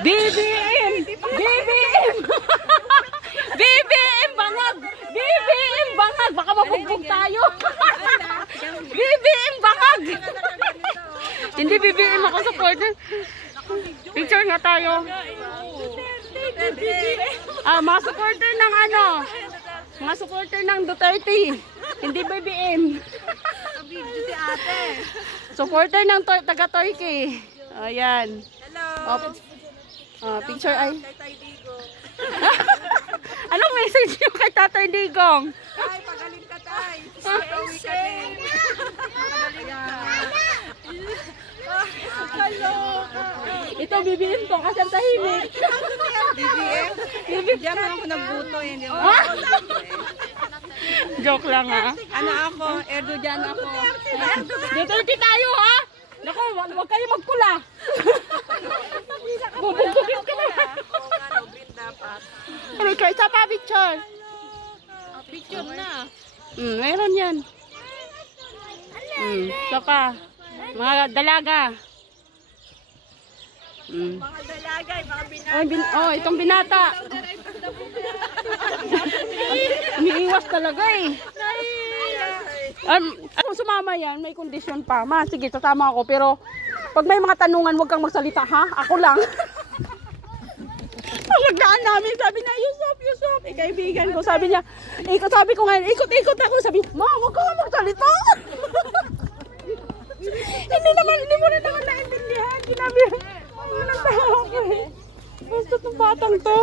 BBM! BBM! BBM bangag! BBM bangag! Baka mabugbog tayo! BBM bangag! Hindi BBM ako supporter. Picture nga tayo. Mga supporter ng ano? Mga supporter ng Duterte. Hindi BBM. Si ate. Supporter ng taga-Turkey. Ayan. Hello. Picture ay. Kay Tay Digo. Anong message niyo kay Tatay Digong? Tay, pagaling ka, Tay. Pauwi ka din. Pagaling ka. Kaloka. Ito BBM to kasi ang tahimik. BBM? Diyan mo ako nagbuto eh. Hindi ako nagbuto eh. Joke lang ha. Ano ako? Erdogan ako. Duterte tayo ha. Naku, wag kayo magpula. Bubugugin ka na. Oo nga, no, green dapat. Halika, isa pa picture. Picture na. Meron yan. Isa pa. Mga dalaga. Mga dalagay, mga binata. Itong binata. Umiiwas talaga eh. Kung sumama yan, may kondisyon pa. Sige, sasama ako. Pero pag may mga tanungan, huwag kang magsalita ha. Ako lang. Ang nagdaan namin, sabi niya, Yusuf, kaibigan ko. Sabi niya, sabi ko nga, ikot ako. Sabi, Ma, huwag kang magsalita. Hindi mo rin naman naintindihan. Sinabi, ano nang tao ko eh. Basta itong batang to.